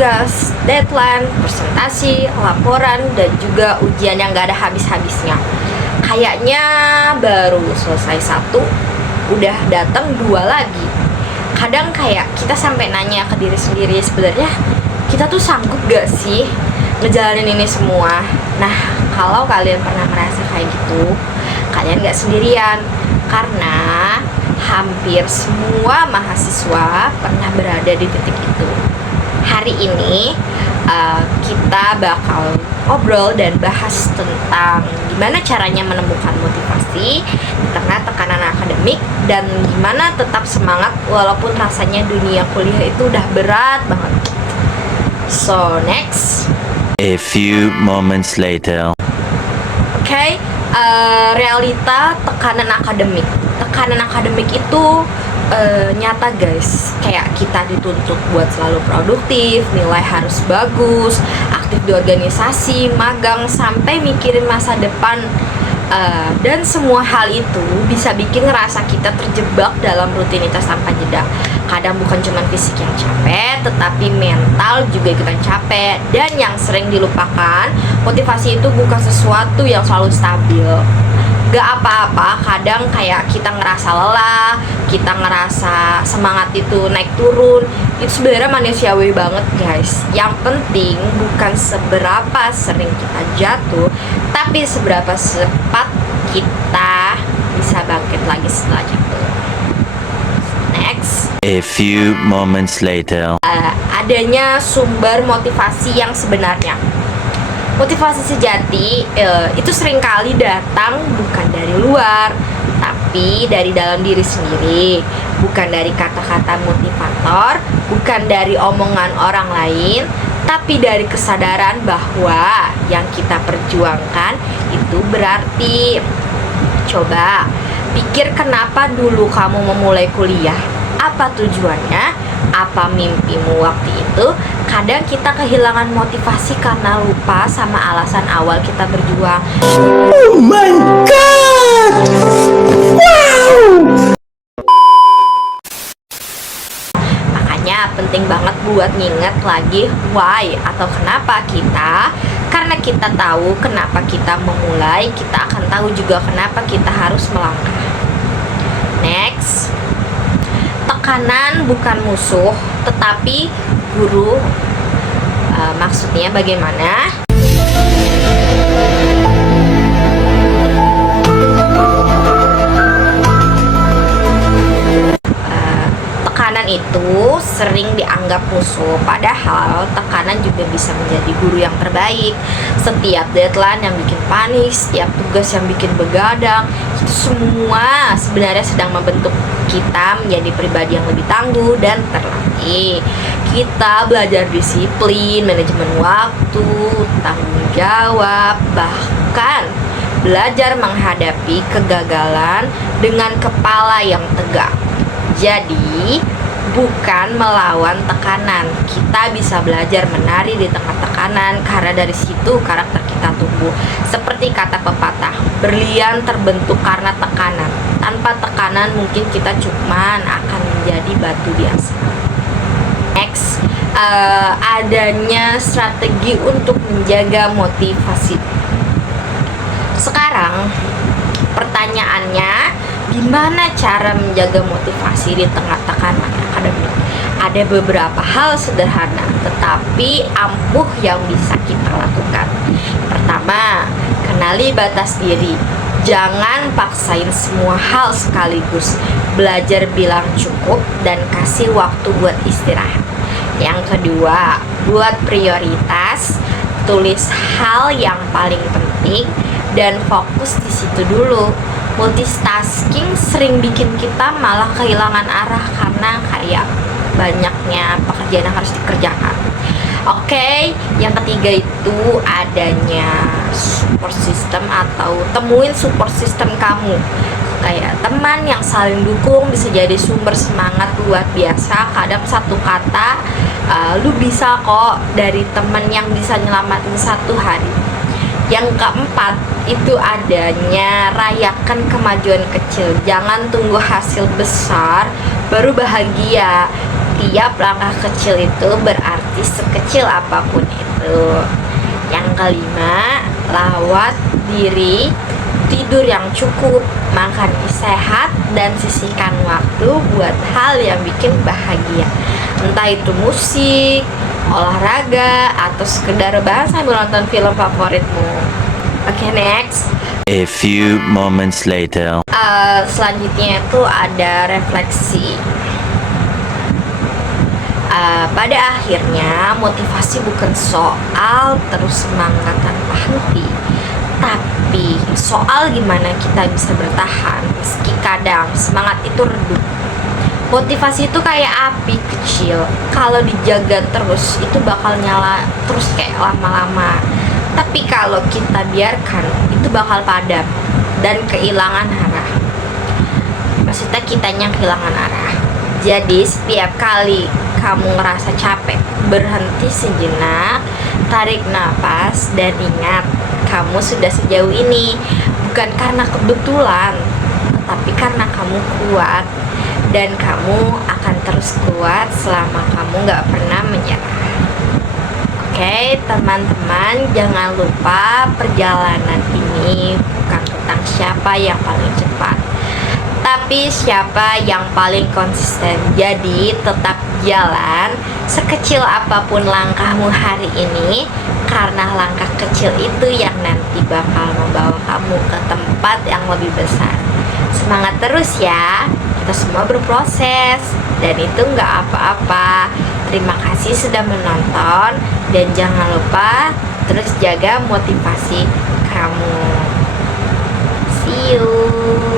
tugas, deadline, presentasi, laporan, dan juga ujian yang gak ada habis-habisnya. Kayaknya baru selesai satu, udah datang dua lagi. Kadang kayak kita sampai nanya ke diri sendiri, sebenarnya kita tuh sanggup gak sih ngejalanin ini semua? Nah, kalau kalian pernah merasa kayak gitu, kalian gak sendirian. Karena hampir semua mahasiswa pernah berada di titik itu. Hari ini kita bakal ngobrol dan bahas tentang gimana caranya menemukan motivasi di tengah tekanan akademik, dan gimana tetap semangat walaupun rasanya dunia kuliah itu udah berat banget. So next, a few moments later. Oke, realita tekanan akademik. Tekanan akademik itu nyata guys. Kayak kita dituntut buat selalu produktif, nilai harus bagus, aktif di organisasi, magang, sampai mikirin masa depan. Dan semua hal itu bisa bikin ngerasa kita terjebak dalam rutinitas tanpa jeda. Kadang bukan cuma fisik yang capek, tetapi mental juga ikutan capek. Dan yang sering dilupakan, motivasi itu bukan sesuatu yang selalu stabil. Gak apa-apa, kadang kayak kita ngerasa lelah, kita ngerasa semangat itu naik turun. Itu sebenarnya manusiawi banget guys. Yang penting bukan seberapa sering kita jatuh, tapi seberapa cepat kita bisa bangkit lagi setelah jatuh. Next, a few moments later. Adanya sumber motivasi yang sebenarnya. Motivasi sejati itu seringkali datang bukan dari luar, tapi dari dalam diri sendiri. Bukan dari kata-kata motivator, bukan dari omongan orang lain, tapi dari kesadaran bahwa yang kita perjuangkan itu berarti. Coba pikir, kenapa dulu kamu memulai kuliah? Apa tujuannya? Apa mimpimu waktu itu? Kadang kita kehilangan motivasi karena lupa sama alasan awal kita berjuang. Oh my god! Wow! Makanya penting banget buat nginget lagi why atau kenapa kita. Karena kita tahu kenapa kita memulai, kita akan tahu juga kenapa kita harus melangkah. Next, tekanan bukan musuh, tetapi guru. Maksudnya bagaimana? Tekanan itu sering dianggap musuh, padahal tekanan juga bisa menjadi guru yang terbaik. Setiap deadline yang bikin panik, setiap tugas yang bikin begadang, itu semua sebenarnya sedang membentuk kita menjadi pribadi yang lebih tangguh dan terlatih. Kita belajar disiplin, manajemen waktu, tanggung jawab, bahkan belajar menghadapi kegagalan dengan kepala yang tegak. Jadi, bukan melawan tekanan. Kita bisa belajar menari di tengah tekanan, karena dari situ karakter kita tumbuh. Seperti kata pepatah, berlian terbentuk karena tekanan. Tanpa tekanan mungkin kita cuman akan menjadi batu biasa. Next, adanya strategi untuk menjaga motivasi. Sekarang pertanyaannya, gimana cara menjaga motivasi di tengah tekanan akademik? Ada beberapa hal sederhana tetapi ampuh yang bisa kita lakukan. Pertama, kenali batas diri. Jangan paksain semua hal sekaligus. Belajar bilang cukup dan kasih waktu buat istirahat. Yang kedua, buat prioritas. Tulis hal yang paling penting dan fokus di situ dulu. Multitasking sering bikin kita malah kehilangan arah karena kayak banyaknya pekerjaan yang harus dikerjakan. Oke, yang ketiga itu adanya support system, atau temuin support system kamu. Kayak teman yang saling dukung bisa jadi sumber semangat luar biasa. Kadang satu kata lu bisa kok dari teman yang bisa nyelamatin satu hari. Yang keempat itu adanya rayakan kemajuan kecil. Jangan tunggu hasil besar baru bahagia. Tiap langkah kecil itu berarti berhenti sekecil apapun itu. Yang kelima, rawat diri, tidur yang cukup, makan sehat, dan sisihkan waktu buat hal yang bikin bahagia. Entah itu musik, olahraga, atau sekedar bahas sambil nonton film favoritmu. Oke, next. A few moments later. Selanjutnya itu ada refleksi. Pada akhirnya motivasi bukan soal terus semangat tanpa henti, tapi soal gimana kita bisa bertahan meski kadang semangat itu redup. Motivasi itu kayak api kecil, kalau dijaga terus itu bakal nyala terus kayak lama-lama. Tapi kalau kita biarkan itu bakal padam dan kehilangan arah. Maksudnya kitanya kehilangan arah. Jadi setiap kali kamu ngerasa capek, berhenti sejenak, tarik nafas, dan ingat kamu sudah sejauh ini bukan karena kebetulan, tapi karena kamu kuat, dan kamu akan terus kuat selama kamu gak pernah menyerah. Oke, teman-teman, jangan lupa perjalanan ini bukan tentang siapa yang paling cepat, tapi siapa yang paling konsisten. Jadi tetap jalan sekecil apapun langkahmu hari ini, karena langkah kecil itu yang nanti bakal membawa kamu ke tempat yang lebih besar. Semangat terus ya, kita semua berproses dan itu nggak apa-apa. Terima kasih sudah menonton dan jangan lupa terus jaga motivasi kamu. See you.